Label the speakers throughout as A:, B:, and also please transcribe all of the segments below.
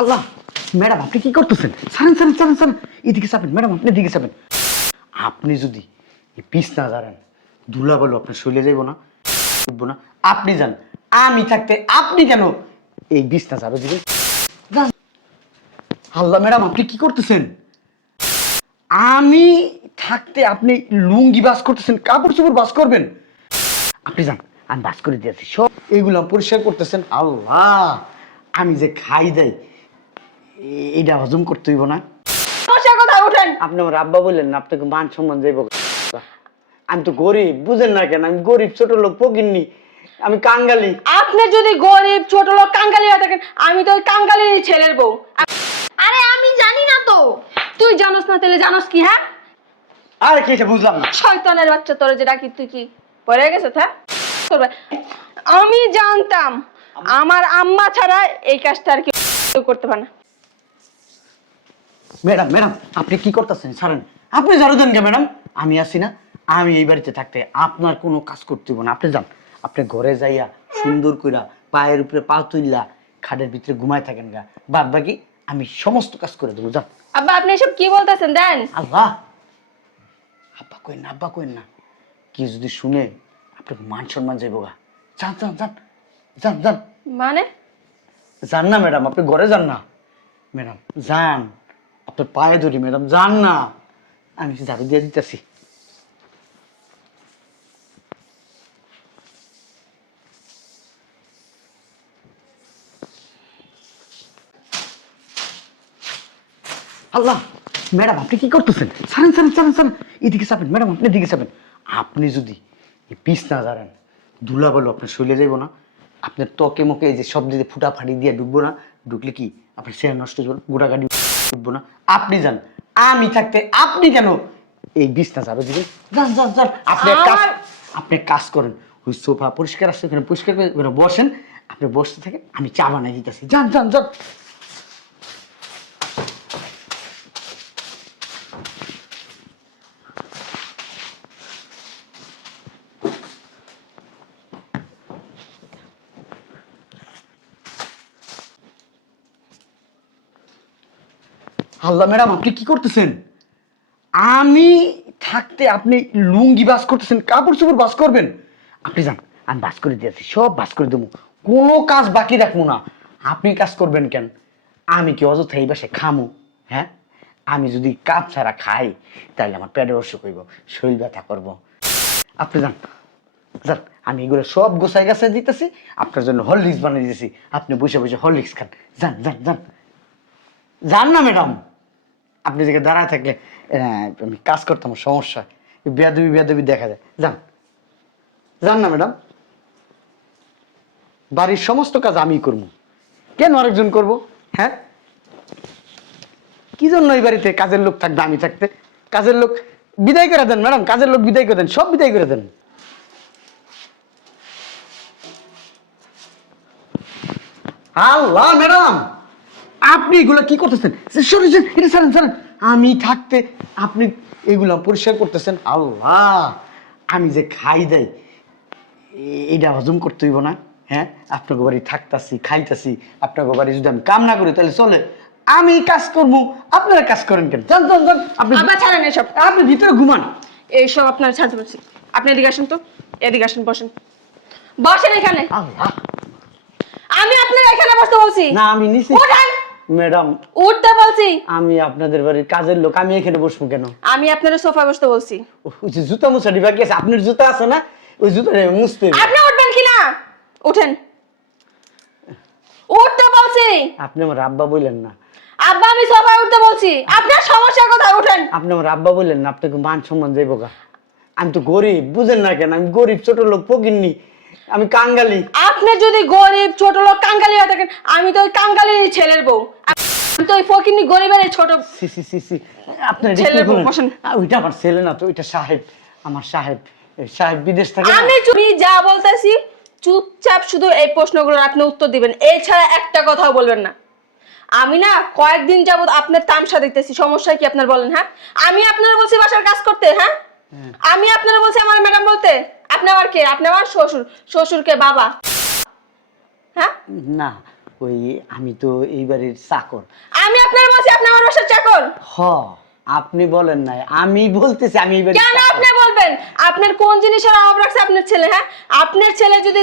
A: আল্লাহ, madam, আপনি কি করতেছেন? সারেন সারেন সারেন সারেন এদিকে ম্যাডাম, আপনি এদিকে আপনি যদি পিস না জানেন ধুলা বলো আপনার শরীরে যাইব না, উঠবো না। আপনি যান, আমি থাকতে আপনি কেন এই বিছনা ঝাড়ু দিবেন। আল্লাহ, ম্যাডাম, আপনি কি করতেছেন? আমি থাকতে আপনি লুঙ্গি বাস করতেছেন কাপড় চোপড় বাস করবেন। আপনি যান, আমি বাস করে দিয়েছি, সব এইগুলো পরিষ্কার করতেছেন। আল্লাহ, আমি যে খাই দেই এ- এইটা হজম করতে হইব না।
B: উঠেন।
A: আপনি আমার আব্বা বললেন না আপনাকে মান সম্মান যাইব আমি তো গরিব বুঝেন না কেন আমি গরিব ছোট লোক পকিননি আমি কাঙ্গালি।
B: আপনি যদি গরিব ছোট লোক কাঙ্গালি হয়ে থাকেন আমি তো ওই কাঙ্গালির ছেলের বউ।
C: আরে আমি জানি না তো।
B: তুই জানোস না তাহলে জানোস কি হ্যাঁ?
A: আর কি এটা বুঝলাম না।
B: শয়তানের বাচ্চা তোরে যে ডাকি তুই কি পড়ে গেছে হ্যাঁ? আমি জানতাম আমার আম্মা ছাড়া এই কাজটা আর কি করতে পারে না।
A: ম্যাডাম ম্যাডাম আপনি কি করতেছেন? ছাড়েন। আপনি ঝাড়ু দেন কে ম্যাডাম? আমি আছি না। আমি এই বাড়িতে থাকতে আপনার কোনো কাজ করতে না। আপনি যান। আপনি ঘরে যাইয়া সুন্দর কইরা পায়ের উপরে পা তুইলা খাটের ভিতরে ঘুমায় থাকেন গা। বাদ বাকি আমি সমস্ত কাজ করে দেবো। যান।
B: আব্বা আপনি এসব কি বলতেছেন? দেন।
A: আল্লাহ! আব্বা কইন না আব্বা কইন না। কি যদি শুনে আপনার মান সম্মান যাইব গা। যান যান যান। যান যান।
B: মানে?
A: যান না ম্যাডাম। আপনি ঘরে যান না। ম্যাডাম যান। আপনার পায়ে ধরি, ম্যাডাম, যান না। আমি ঝাড়ু দিয়ে দিতেছি। আল্লাহ, ম্যাডাম, আপনি কি করতেছেন? সারেন সারেন সারেন সারেন। এদিকে চাপেন, ম্যাডাম, আপনি এদিকে চাপেন। আপনি যদি এই পিস না জানেন ধুলা বলো আপনার শরীরে যাইব না। আপনার ত্বকে মুখে এই যে সব দিকে ফুটা ফাটি দিয়ে ঢুকবো না, ঢুকলে কি আপনার সেরা নষ্ট হয়ে গোটা গাড়ি ঢুকবো না। আপনি যান। আমি থাকতে আপনি কেন এই বিছনা ঝাড়ু দিবেন? যান যান যান। আপনি এক কাজ আপনি এক কাজ করেন। ওই সোফা পরিষ্কার আছে ওখানে পরিষ্কার করে বসেন। আপনি বসতে থাকেন আমি চা বানাই দিতেছি। যান যান যান। আল্লাহ ম্যাডাম, আপনি কি করতেছেন? আমি থাকতে আপনি লুঙ্গি বাস করতেছেন, কাপড় চোপড় বাস করবেন? আপনি যান, আমি বাস করে দিয়েছি সব বাস করে দেবো। কোনো কাজ বাকি রাখব না। আপনি কাজ করবেন কেন? আমি কি অযথা এই বাসে খামো? হ্যাঁ? আমি যদি কাপ ছাড়া খাই, তাহলে আমার পেটে অসুখ হইব, শরীর ব্যথা করব। আপনি যান যান, আমি এগুলো সব গোছাই গাছে দিতেছি, আপনার জন্য হরলিক্স বানিয়ে দিয়েছি আপনি বসে বসে হরলিক্স খান। যান যান যান। যান না, ম্যাডাম। আপনি যেখানে দাঁড়ায় থাকলে আমি কাজ করতাম, সমস্যা। বেয়াদবি বেয়াদবি দেখা যায়। যান। যান না, ম্যাডাম। বাড়ির সমস্ত কাজ আমি করব। কেন আরেকজন করব? হ্যাঁ? কি জন্য এই বাড়িতে কাজের লোক থাকবে, আমি থাকতে? কাজের লোক বিদায় করে দেন, ম্যাডাম। কাজের লোক বিদায় করে দেন, সব বিদায় করে দেন। আল্লাহ, ম্যাডাম! আপনি এগুলো কি করতেছেন? এটা আমি থাকতে আপনি এগুলো পরিষ্কার করতেছেন। আল্লাহ আমি যে খাই দেই এ- এইটা হজম করতে হইব না হ্যাঁ? আপনাকে বাড়ি থাকতাছি খাইতাছি আপনাকে বাড়ি যদি আমি কাম না করি তাহলে চলে। আমি কাজ করব আপনারা কাজ করেন কেন? যান যান যান আপনি
B: ছাড়েন এসব।
A: আপনি ভিতরে ঘুমান।
B: এইসব আপনার ছাড়তে বলছি। আপনি এদিকে আসেন তো এদিকে আসেন বসেন। বসেন এখানে।
A: আল্লাহ।
B: আমি আপনার এখানে বসতে বলছি।
A: না আমি নিছি
B: উঠেন
A: ম্যাডাম
B: উঠতে বলছি।
A: আমি আপনাদের বাড়ির কাজের লোক আমি এখানে বসবো কেন?
B: আমি আপনার সোফায় বসতে বলছি।
A: ওই যে জুতা বাকি আছে? আপনার জুতা আছে না? ওই জুতাটা মুছতে হবে।
B: আপনি উঠবেন কি না? উঠেন। উঠতে বলছি।
A: আপনি আমার আব্বা বললেন না।
B: আব্বা আমি সোফায় উঠতে বলছি। আপনার সমস্যা কোথায়? উঠেন।
A: আপনি আমার আব্বা বললেন না আপনাকে মান সম্মান যাইব গা। আমি তো গরিব বুঝেন না কেন? আমি গরিব ছোট লোক পকিননি আমি কাঙ্গালি।
B: আপনি যদি গরিব ছোট লোক কাঙ্গালি হয়ে থাকেন আমি তো ওই কাঙ্গালির ছেলের বউ। আমি তো ওই ফকিনি গরিবের ছোট
A: সি সি সি সি। আপনার এটা
B: ছেলে
A: কি
B: বসেন।
A: ওইটা আমার ছেলে না তো ওইটা সাহেব আমার সাহেব। সাহেব বিদেশ থাকে?
B: আমি তুমি যা বলতেছি চুপচাপ শুধু এই প্রশ্নগুলোর আপনি উত্তর দিবেন। এছাড়া একটা কথাও বলবেন না। আমি না কয়েকদিন যাবত আপনার তামসা দেখতেছি সমস্যা কি আপনার বলেন হ্যাঁ? আমি আপনার বলছি বাসার কাজ করতে হ্যাঁ। আমি আপনার বলছি আমার ম্যাডাম বলতে? আপনি আমার কে? আপনি আমার শ্বশুর শ্বশুরকে বাবা? হ্যাঁ?
A: না ওই আমি তো এই বাড়ির চাকর।
B: আমি আপনার বলছি আপনি আমার বাসার চাকর?
A: হ আপনি বলেন নাই। আমি বলতেছি আমি এই বাড়ির
B: কেন আপনি বলবেন? আপনার কোন জিনিসের অভাব রাখছে আপনার ছেলে হ্যাঁ? আপনার ছেলে যদি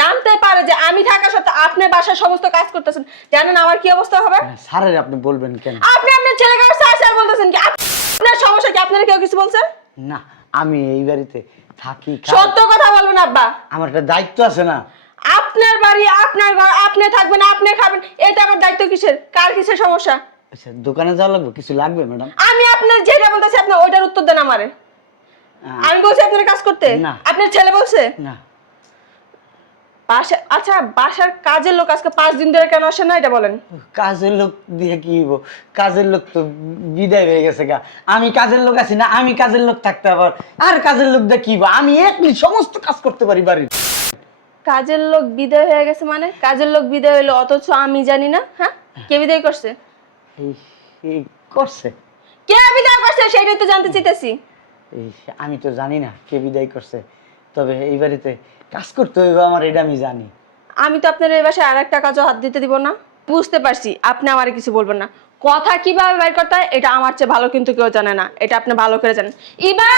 B: জানতে পারে যে আমি থাকা সত্ত্বেও আপনি বাসার সমস্ত কাজ করতেছেন জানেন আমার কি অবস্থা হবে?
A: হ্যাঁ, স্যারের আপনি বলবেন কেন?
B: আপনি আপনার ছেলেকে স্যার স্যার বলতেছেন কি? আপনার সমস্যা কি? আপনার কেউ কিছু বলছে?
A: না আমি এই বাড়িতে থাকি
B: সত্য কথা বলবেন আব্বা।
A: আমার একটা দায়িত্ব আছে না?
B: আপনার বাড়ি আপনার ঘর আপনি থাকবেন আপনি খাবেন এটা আমার দায়িত্ব কিসের? কার কিসের সমস্যা?
A: আচ্ছা দোকানে যাওয়া লাগবে? কিছু লাগবে ম্যাডাম?
B: আমি আপনার যেটা বলতেছি আপনি ওইটার উত্তর দেন আমারে। আমি বলছি আপনার কাজ করতে।
A: না।
B: আপনার ছেলে বলছে?
A: না।
B: বাসা আচ্ছা বাসার কাজের লোক আজকে পাঁচ দিন ধরে কেন আসে না? এটা বলেন।
A: কাজের লোক দিয়ে কি হইব? কাজের লোক তো বিদায় হয়ে গেছে গা। আমি কাজের লোক আছি না আমি কাজের লোক থাকতে আবার আর কাজের লোক দিয়ে কি হইবো? আমি একলি সমস্ত কাজ করতে পারি বাড়ির।
B: কাজের লোক বিদায় হয়ে গেছে মানে? কাজের লোক বিদায় হলো অথচ আমি জানি না হ্যাঁ? কে বিদায় করছে?
A: করছে?
B: কে বিদায় করছে? সেটাই তো জানতে চাইতেছি।
A: আমি তো জানি না কে বিদায় করছে। তবে এই বাড়িতে কাজ করতে হইব আমার এটা আমি জানি।
B: আমি তো আপনার এই বাসায় আর একটা কাজও হাত দিতে দিব না। বুঝতে পারছি আপনি আমার কিছু বলবেন না। কথা কীভাবে বের করতে হয় এটা আমার চেয়ে ভালো কিন্তু কেউ জানে না। এটা আপনি ভালো করে জানেন। ইবা!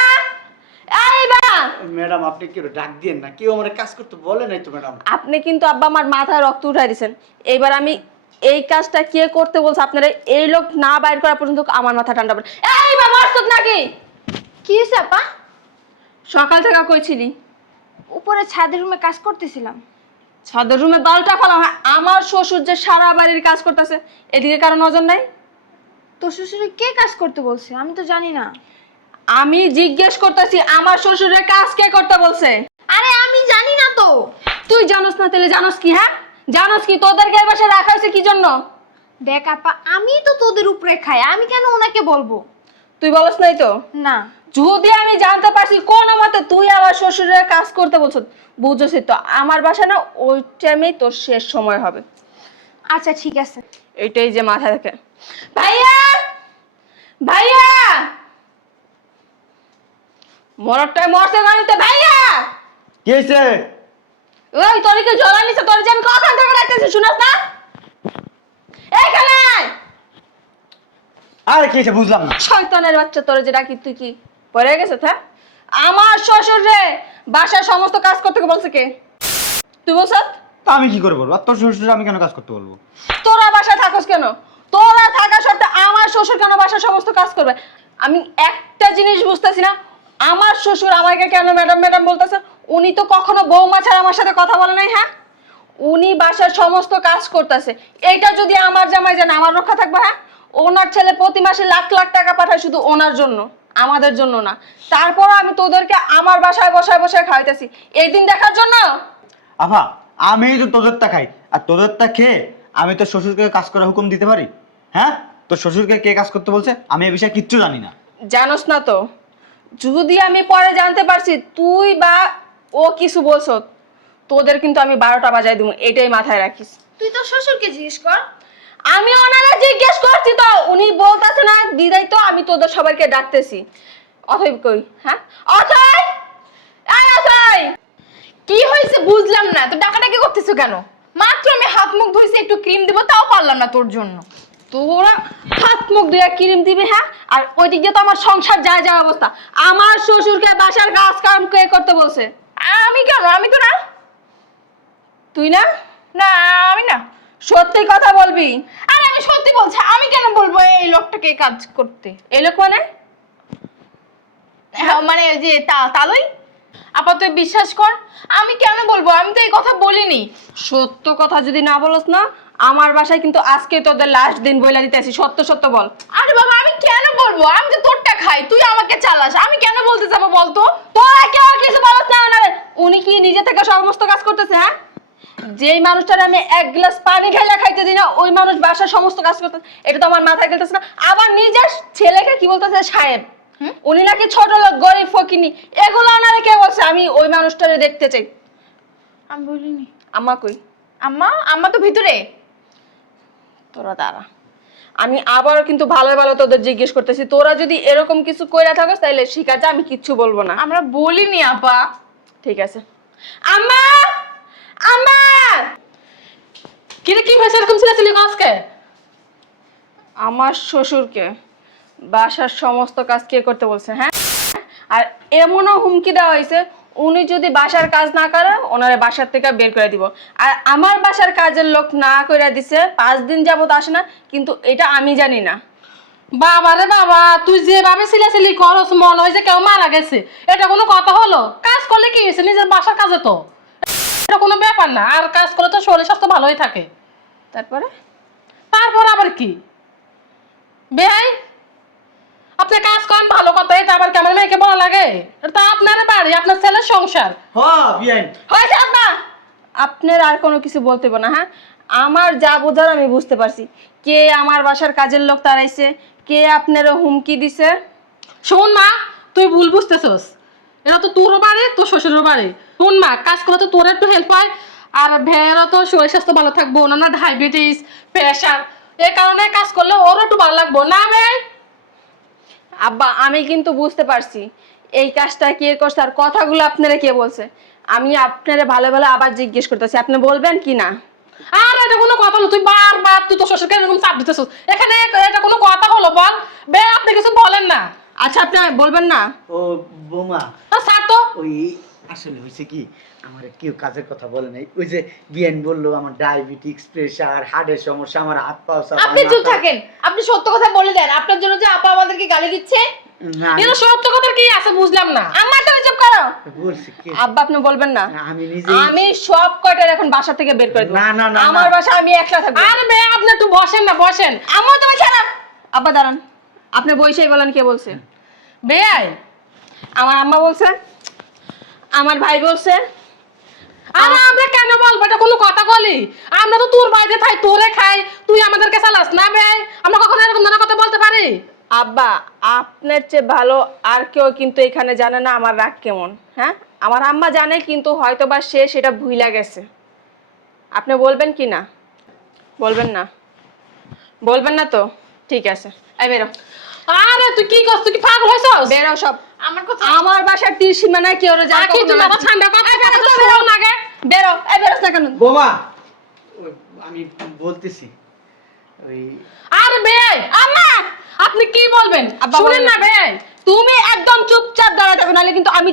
A: ম্যাডাম আপনি কি ডাক দিয়েন না? কেউ আমার কাজ করতে বলে নাই তো ম্যাডাম।
B: আপনি কিন্তু আব্বা আমার মাথায় রক্ত উঠাই দিয়েছেন এইবার আমি এই কাজটা কে করতে বলছে আপনারা এই লোক না বাইর করা পর্যন্ত আমার মাথা ঠান্ডা পড়ে এই নাকি?
C: কি হয়েছে আপা?
B: সকাল থেকে কইছিলি।
C: উপরে ছাদের রুমে কাজ করতেছিলাম।
B: ছাদের রুমে বালটা ফেলা হয় আমার শ্বশুর যে সারা বাড়ির কাজ করতেছে এদিকে কারও নজর নাই?
C: তোর শ্বশুরে কে কাজ করতে বলছে? আমি তো জানি না।
B: আমি জিজ্ঞেস করতেছি আমার শ্বশুরের কাজ কে করতে বলছে?
C: আরে আমি জানি না তো।
B: তুই জানোস না তাহলে জানোস কি হ্যাঁ? জানোস কি তোদেরকে এই বাসায় রাখা হয়েছে কি জন্য?
C: দেখ আপা আমি তো তোদের উপরে খাই আমি কেন ওনাকে বলব?
B: তুই বলস নাই তো?
C: না।
B: যদি আমি জানতে পারছি কোন মতে তুই আমার শ্বশুরের কাজ করতে বলছ বুঝছিস তো আমার বাসা না ওই টাইমেই তোর শেষ সময় হবে।
C: আচ্ছা ঠিক আছে।
B: এইটাই যে মাথা থাকে। ভাইয়া! ভাইয়া! মরটাই মরছে গাড়িতে ভাইয়া!
A: কি হয়েছে
B: ওই তোর কি জলা নিছে তোর যে আমি কখন থেকে ডাকতেছি শুনাস না? এইখানে আয়।
A: আর কি বুঝলাম না।
B: শয়তানের বাচ্চা তোর যে ডাকি তুই কি পড়ে গেছে হ্যাঁ আমার শ্বশুর রে বাসার সমস্ত কাজ করতে বলছে কে? তুই বলছ?
A: তা আমি কি করে বলব? আর তোর শ্বশুর আমি কেন কাজ করতে বলব?
B: তোরা বাসায় থাকস কেন? তোরা থাকা সত্ত্বে আমার শ্বশুর কেন বাসার সমস্ত কাজ করবে? আমি একটা জিনিস বুঝতেছি না আমার শ্বশুর আমাকে কেন ম্যাডাম ম্যাডাম বলতেছে? উনি তো কখনো বৌমা ছাড়া আমার সাথে কথা বলে নাই হ্যাঁ? উনি বাসার সমস্ত কাজ করতেছে। এইটা যদি আমার জামাই জানে আমার রক্ষা থাকবে হ্যাঁ? ওনার ছেলে প্রতি মাসে লাখ লাখ টাকা পাঠায় শুধু ওনার জন্য। আমাদের জন্য না। তারপর আমি তোদেরকে আমার বাসায় বসায় বসায় খাওয়াইতেছি। এই দিন দেখার জন্য?
D: আফা আমি তো তোদেরটা খাই আর তোদেরটা খেয়ে আমি তো শ্বশুরকে কাজ করার হুকুম দিতে পারি? হ্যাঁ? তোর শ্বশুরকে কে কাজ করতে বলছে? আমি এ বিষয়ে কিচ্ছু জানি না।
B: জানোস না তো যদি আমি পরে জানতে পারছি তুই বা ও কিছু বলছ তোদের কিন্তু আমি বারোটা বাজাই দিব এটাই মাথায় রাখিস।
C: তুই তোর শ্বশুরকে জিজ্ঞেস কর।
B: আমি ওনারা জিজ্ঞেস করছি তো, উনি বলতাছে না দিদাই তো আমি তোদের সবাইকে ডাকতেছি। অথই কই হ্যাঁ? অথই! এই অথই!
E: কি হয়েছে বুঝলাম না, তো ডাকাডাকি করতেছো কেন? মাত্র আমি হাত মুখ ধুইছি, একটু ক্রিম দেবো, তাও পারলাম না তোর জন্য।
B: তোরা হাত মুখ দুয়া ক্রিম দিবি হ্যাঁ? আর ওই দিক দিয়ে তো আমার সংসার যায় যায় অবস্থা। আমার শ্বশুরকে বাসার কাজ কাম কে করতে বলছে?
E: আমি কেন? আমি তো না।
B: তুই না?
E: না, আমি না।
B: সত্যি কথা বলবি?
E: আরে আমি সত্যি বলছি আমি কেন বলব এই লোকটাকে এই কাজ করতে?
B: এই লোক মানে?
E: হ্যাঁ, মানে ওই যে তা- তালই? আপা তুই বিশ্বাস কর আমি কেন বলব? আমি তো এই কথা বলিনি।
B: সত্য কথা যদি না বলস না আমার বাসায় কিন্তু আজকে তোদের লাস্ট দিন বইলা দিতেছি সত্য সত্য বল।
E: আরে বাবা আমি কেন বলব? আমি তো তোরটা খাই তুই আমাকে চালাস। আমি কেন বলতে যাব বলতো?
B: তোরা কেউ কিছু বলস না না উনি কি নিজে থেকে সমস্ত কাজ করতেছে হ্যাঁ? যেই মানুষটার আমি এক গ্লাস পানি ঢেলে খাইতে দিই না ওই মানুষ বাসার সমস্ত কাজ করতে এটা তো আমার মাথায় গেলতেছে না। আবার নিজের ছেলেকে কি বলতেছে সাহেব? উনি নাকি ছোট লোক গরিব ফকিনি। এগুলো আনারে কে বলছে? আমি ওই মানুষটারে দেখতে চাই।
E: আমি বলিনি।
B: আম্মা কই?
E: আম্মা? আম্মা তো ভিতরে।
B: তোরা দাঁড়া। আমি আবারও কিন্তু ভালো ভালো তোদের জিজ্ঞেস করতেছি। তোরা যদি এরকম কিছু কইরা থাকস তাহলে শিকার যা আমি কিচ্ছু বলব না।
E: আমরা বলিনি আপা।
B: ঠিক আছে। আম্মা! আম্মা
F: কিরে কি হয়েছে? এরকম ছিলাছিলি আজকে
B: আমার শ্বশুরকে বাসার সমস্ত কাজ কে করতে বলছে হ্যাঁ? আর এমনও হুমকি দেওয়া হয়েছে উনি যদি বাসার কাজ না করে ওনারে বাসার থেকে বের করে দিব। আর আমার বাসার কাজের লোক না করে দিছে পাঁচ দিন যাবত আসে না কিন্তু এটা আমি জানি না।
F: বাবা রে বাবা তুই যেভাবে ছিলাছিলি করস মনে হয় যে কেউ মারা গেছে। এটা কোনো কথা হলো? কাজ করলে কি হয়েছে? নিজের বাসার কাজে তো। এটা কোনো ব্যাপার না আর কাজ করলে তো শরীর স্বাস্থ্য ভালোই থাকে।
B: তারপরে?
F: তারপর আবার কি? বেআই আপনি কাজ করেন ভালো কথা এটা আবার কেমন মেয়েকে বলা লাগে? এটা তো আপনার বাড়ি আপনার ছেলের সংসার।
D: হ্যাঁ
B: হয়েছে আপনার? আপনার আর কোনো কিছু বলতে হবে না হ্যাঁ? আমার যা বোঝার আমি বুঝতে পারছি। কে আমার বাসার কাজের লোক তাড়াইছে কে আপনারও হুমকি দিছে?
F: শোন মা তুই ভুল বুঝতেছস। এটা তো তোরও বাড়ি তোর শ্বশুরের বাড়ি। শোন মা কাজ করলে তো তোর একটু হেল্প হয় আর ভেড়ারও তো শরীর স্বাস্থ্য ভালো থাকব না ডায়াবেটিস প্রেশার এই কারণে কাজ করলে ওরও একটু ভালো লাগবো। না ভাই?
B: আব্বা আমি কিন্তু বুঝতে পারছি এই কাজটা কে করছে আর কথাগুলো আপনারা কে বলছে? আমি আপনারা ভালো ভালো আবার জিজ্ঞেস করতেছি আপনি বলবেন কি না?
F: আর এটা কোনো কথা হলো তুই বারবার তুই তো শ্বশুরকে এরকম চাপ দিতেছিস। এখানে এটা কোনো কথা হলো বল। বে আপনি কিছু বলেন না।
B: আচ্ছা আপনি বলবেন না।
A: ও বোমা।
F: স্যার তো।
A: ওই আসলে হয়েছে কি আমার কেউ কাজের কথা বলে নাই। ওই যে বিয়ান বলল আমার ডায়াবেটিক্স প্রেশার হার্টের সমস্যা আমার হাত পা সব
C: আপনি চুপ থাকেন। আপনি সত্য কথা বলে দেন। আপনার জন্য যে আপা আমাদেরকে গালি দিচ্ছে
A: না
F: এটা সত্য কথা কি আছে বুঝলাম না।
B: আমার তুমি চুপ করো।
A: বলছি কি?
B: আব্বা আপনি বলবেন না।
A: আমি নিজে
B: আমি সব কয়টার এখন বাসা থেকে বের করে দেবো।
A: না, না, না।
B: আমার বাসা আমি একলা থাকব।
F: আর বে আপনি একটু বসেন না বসেন।
B: আম্মু তুমি ছাড়া আব্বা দাঁড়ান। আপনি বইসাই বলেন কে বলছে।
F: বেআই
B: আমার আম্মা বলছে আমার ভাই বলছে
F: আর আমরা কেন বলব? এটা কোনো কথা বলি। আমরা তো তোর বাড়িতে খাই তোরে খাই তুই আমাদেরকে চালাস না বে আমরা কখনো এরকম ধরনের কথা বলতে পারি?
B: আব্বা আপনার চেয়ে ভালো আর কেউ কিন্তু এখানে জানে না আমার রাগ কেমন হ্যাঁ? আমার আম্মা জানে কিন্তু হয়তো বা সে সেটা ভুইলা গেছে। আপনি বলবেন কি না? বলবেন না। বলবেন না তো? ঠিক আছে। এই বেরো।
F: আরে তুই কি করছিস তুই কি পাগল হয়েছস
B: বেরো সব।
C: আমার কথা
B: আমার বাসার তীর সীমানায় কেউ
F: কি তুই বাবা ঠান্ডা শোন আগে।
B: বেরো এই বেরোস না কেন?
A: বোমা! আমি বলতেছি। ওই
F: আর বেআই
B: আম্মা!
F: আপনি কি বলবেন? শুনেন না বেআই
B: তুমি একদম চুপচাপ দাঁড়ায় থাকো নাহলে কিন্তু আমি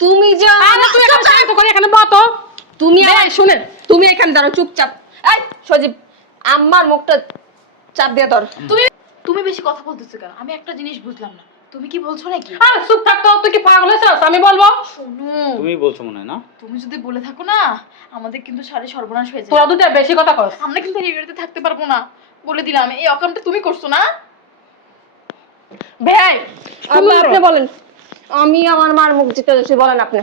B: তুমি যে
F: আরে তুই এখানে শান্ত করে এখানে বত।
B: তুমি আমার-
F: শুনেন।
B: তুমি এখানে দাঁড়াও চুপচাপ। এই সজীব আমার মুখটা চাপ দিয়ে ধর।
C: তুমি তুমি বেশি কথা বলতেছো কেন? আমি একটা জিনিস বুঝলাম না। তুমি কি বলছো নাকি?
F: আর চুপ থাক তো তুই কি পাগল হয়েছস আমি বলব।
C: শোনো।
D: তুমি বলছো মনে হয় না?
C: তুমি যদি বলে থাকো না আমাদের কিন্তু সারে সর্বনাশ হয়ে
F: তোরা
C: যাবে
F: দুটা বেশি কথা কস।
C: আমরা কিন্তু এই বাড়িতে থাকতে পারব না। বলে দিলাম এই অকামটা তুমি করছ না?
F: বেআই
B: আব্বা আপনি বলেন। আমি আমার মার মুখ জিতে যাচ্ছি বলেন আপনি।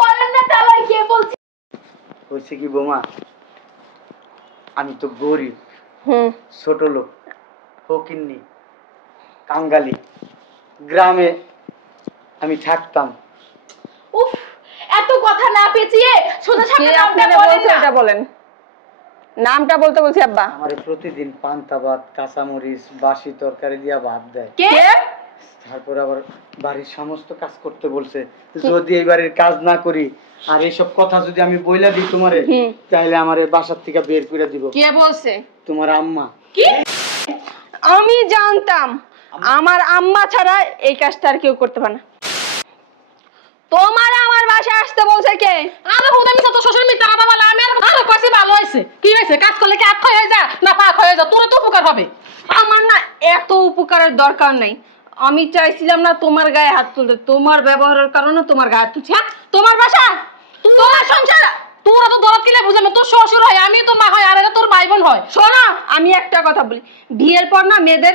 C: বলেন না তাহলে কে বলছে?
A: হয়েছে কি বোমা? আমি তো গরিব। ছোট লোক ফকিন্নি কাঙ্গালি। গ্রামে আমি থাকতাম।
C: উফ এত কথা না পেঁচিয়ে সোজা সামনে নামটা বলেন
B: এটা বলেন? নামটা বলতে বলছি আব্বা।
A: আমার প্রতিদিন পান্তা ভাত কাঁচামরিচ বাসি তরকারি দিয়া ভাত দেয়।
C: কে?
A: তারপর আবার বাড়ির সমস্ত কাজ করতে বলছে। যদি এই বাড়ির কাজ না করি আর এইসব কথা যদি আমি বইলা দিই তোমারে। তাহলে আমার বাসার থেকে বের করে দিব।
B: কে বলছে?
A: তোমার আম্মা। কি?
B: আমি জানতাম। আমার আম্মা ছাড়া এই কাজটা আর কেউ করতে পারে না। তোমার আমার বাসায় আসতে বলছে কে?
F: আরে হুদা মিছা তো শ্বশুর মিথ্যা কথা বলে আমি আর আরে কইছি ভালো হয়েছে কি হয়েছে? কাজ করলে কি আখ হয়ে যায়? না পাক হয়ে যায়। তোর তো উপকার হবে।
B: আমার না এত উপকারের দরকার নাই। আমি চাইছিলাম না তোমার গায়ে হাত তুলতে। তোমার ব্যবহারের কারণে তোমার গায়ে হাত তুলছি। হ্যাঁ? তোমার বাসা? তোমার সংসার?
F: তোরা তো দরদ কিলে বুঝলাম না, তোর শ্বশুর হয় আমি তো মা হয় আর এরা তোর ভাই বোন হয়।
B: শোনো আমি একটা কথা বলি। বিয়ের পর না মেয়েদের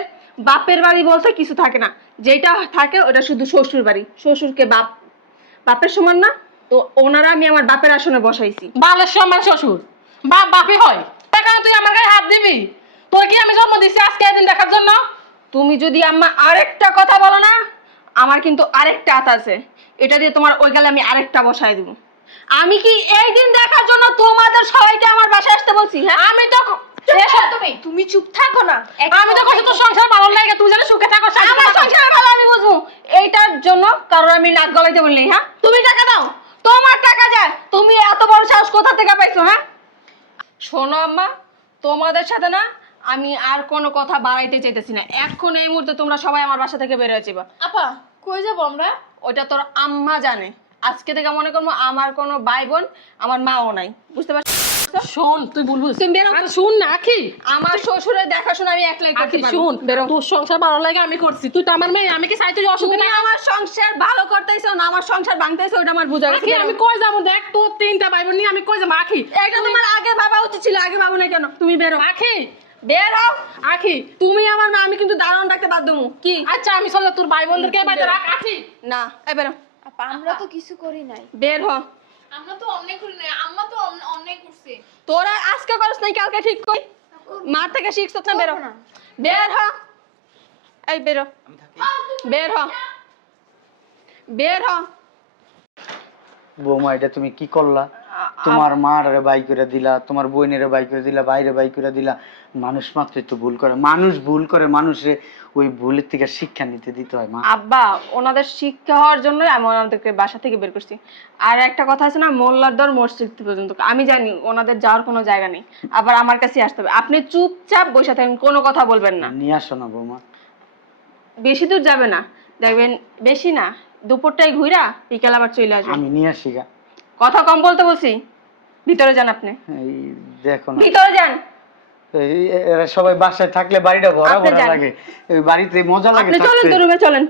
B: বাপের বাড়ি বলতে কিছু থাকে না। যেটা থাকে ওটা শুধু শ্বশুর বাড়ি। শ্বশুরকে বাপ বাপের সমান না তো ওনারা আমি আমার বাপের আসনে বসাইছি।
F: বালের সমান শ্বশুর। বাপ হয়। কারণে তুই আমার গায়ে হাত দিবি? তোর কি আমি জন্ম দিছি আজকে এদিন দেখার জন্য?
B: তুমি যদি আম্মা আরেকটা কথা বলো না আমার কিন্তু আরেকটা হাত আছে। এটা দিয়ে তোমার ওই গেলে আমি আরেকটা বসায় দেবো। আমি কি এই দিন দেখার জন্য তোমাদের সবাইকে আমার বাসায় আসতে বলছি হ্যাঁ?
F: আমি তো
C: তুমি। তুমি চুপ থাকো না।
F: আমি তো তোর সংসার ভালো লাগে তুই যেন সুখে থাকো
B: আমার সংসার ভালো আমি বুঝব। এইটার জন্য আমি নাক গলাইতে বললি হ্যাঁ? তুমি টাকা দাও। তোমার টাকা যায়। তুমি এত বড় সাহস কোথা থেকে পাইছো হ্যাঁ? শোনো আম্মা তোমাদের সাথে না আমি আর কোনো কথা বাড়াইতে চাইতেছি না। এখন এই মুহূর্তে তোমরা সবাই আমার বাসা থেকে বের হয়ে যাবা
E: আপা কই যাব আমরা?
B: ওইটা তোর আম্মা জানে। আজকে থেকে মনে করব আমার কোনো ভাই বোন আমার মাও নাই। বুঝতে পারছ
F: শোন তুই বলব
B: তুমি বেরো।
F: শুন না আখি।
B: আমার শ্বশুরের দেখাশোনা আমি একলাই করতে
F: আখি
B: পারব।
F: শুন
B: বেরো
F: তোর সংসার ভালো লাগে আমি করছি। তুই তো আমার মেয়ে আমি কি চাই তুই অসুখে
B: তুমি আমার সংসার ভালো করতেছো না আমার সংসার ভাঙতেছো ওটা আমার বুঝা
F: আখি আমি কই যাব? দেখ তোর তিনটা ভাই বোন নিয়ে আমি কই যাব? আখি
B: এটা তোমার আগে ভাবা উচিত ছিল আগে ভাবো না কেন? তুমি বেরো
F: আখি।
B: বের হও।
F: আখি।
B: তুমি আমার না আমি কিন্তু দারুণ রাখতে বাধ্য কি?
F: আচ্ছা আমি তোর ভাই বোনদেরকে রাখ আখি।
B: না এ বেরো
C: আপা আমরা তো কিছু করি নাই।
B: বের হ।
E: আমরা তো অনেক করি না আম্মা তো অনেক করছে।
B: তোরা আজকে করস নাই কালকে ঠিক কই। মার থেকে শিখছ না বেরো বের হ। এই বেরো বের হ। বের হ।
A: বৌমা এটা তুমি কি করলা? তোমার মার বাই করে দিলা তোমার বোনের বাই করে দিলা বাইরে বাই করে দিলা। মানুষ মাত্রই তো ভুল করে মানুষ ভুল করে মানুষে ওই ভুলের থেকে শিক্ষা নিতে দিতে হয় মা।
B: আব্বা ওনাদের শিক্ষা হওয়ার জন্যই আমি ওনাদেরকে বাসা থেকে বের করছি। আর একটা কথা আছে না মোল্লার দর মসজিদ পর্যন্ত। আমি জানি ওনাদের যাওয়ার কোনো জায়গা নেই। আবার আমার কাছে আসতে হবে। আপনি চুপচাপ বসে থাকেন কোনো কথা বলবেন না।
A: নিয়ে আসো না বৌমা।
B: বেশি দূর যাবে না। দেখবেন বেশি না দুপুরটাই ঘুরা বিকেল আবার চলে আসবেন।
A: আমি নিয়ে আসি গা।
B: কথা কম বলতে বলছি। ভিতরে যান আপনি।
A: এই দেখো না।
B: ভিতরে যান।
A: এরা সবাই বাসায় থাকলে বাড়িটা ভরা ভরা লাগে। বাড়িতে মজা লাগে
B: আপনি চলেন তো রুমে চলেন।